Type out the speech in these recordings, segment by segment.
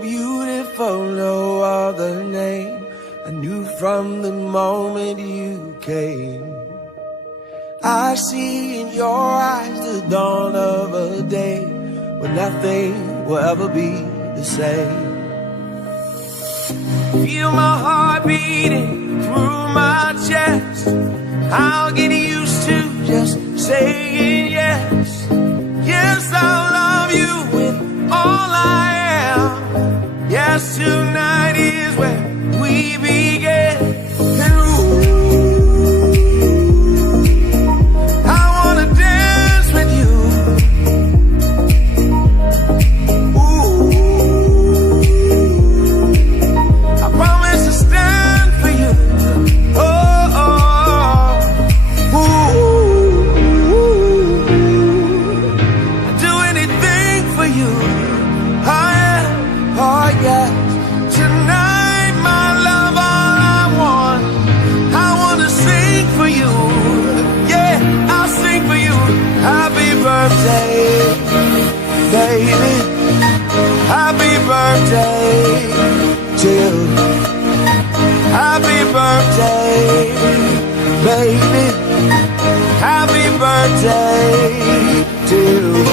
beautiful, no other name. I knew from the moment you came. I see in your eyes the dawn of a day when nothing will ever be the same. Feel my heart beating through my chest. I'll get used to just saying yes. Yes, I'll love you with all I am. Yes, tonight is where we begin. And ooh, I wanna dance with you. Ooh, I promise to stand for you. Oh, oh, ooh, I'd do anything for you. Oh yeah, oh yeah. Tonight, my love, all I want. I wanna sing for you. Yeah, I'll sing for you. Happy birthday, baby. Happy birthday to you. Happy birthday, baby. Happy birthday to you.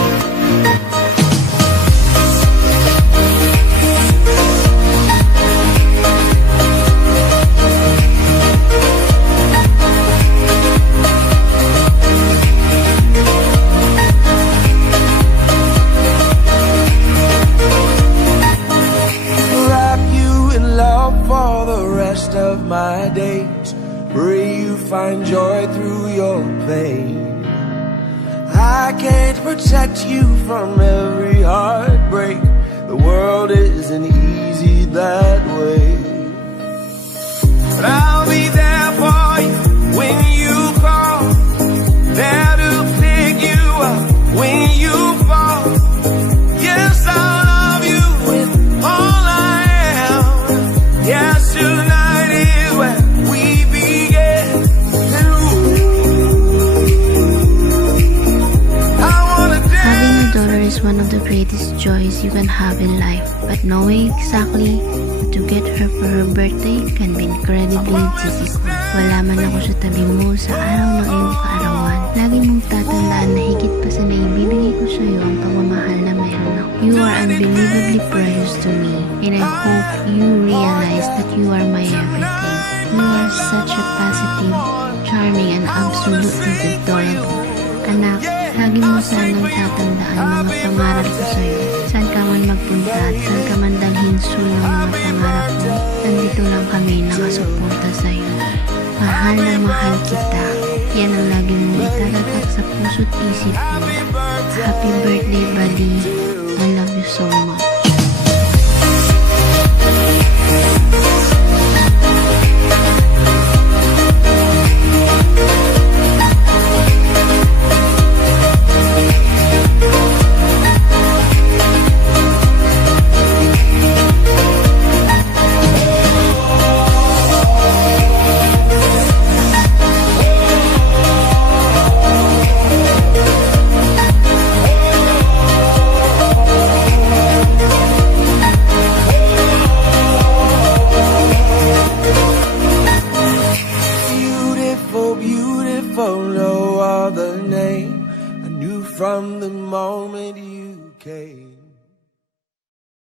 For the rest of my days, pray you find joy through your pain. I can't protect you from every heartbreak. The world isn't easy that way. But I'll be there for you when you call, there to pick you up when you fall. Yes, I'll love you with all I am. Yes, tonight is where we begin. And ooh, I wanna dance. Having a daughter is one of the greatest joys you can have in life, but knowing exactly what to get her for her birthday can be incredibly difficult. Wala man ako sa tabi mo sa araw ng iyong kaarawan. Lagi mong tatandaan na higit pa sa naibibigay ko sa iyo ang pagmamahal na mayroon ako. You are unbelievably precious to me, and I hope you realize that you are my everything. You are such a positive, charming, and absolutely adorable. Anak, lagi mo sanang tatandaan mga pangarap ko sa iyo. Saan ka man magpunta at saan ka man dalhin sulong mga pangarap mo, nandito lang kami nakasuporta sa iyo. Mahal na mahal kita. Yan ang lagi mo itatatak sa puso't isip mo. Happy birthday, buddy. I love you so much. No other name. I knew from the moment you came.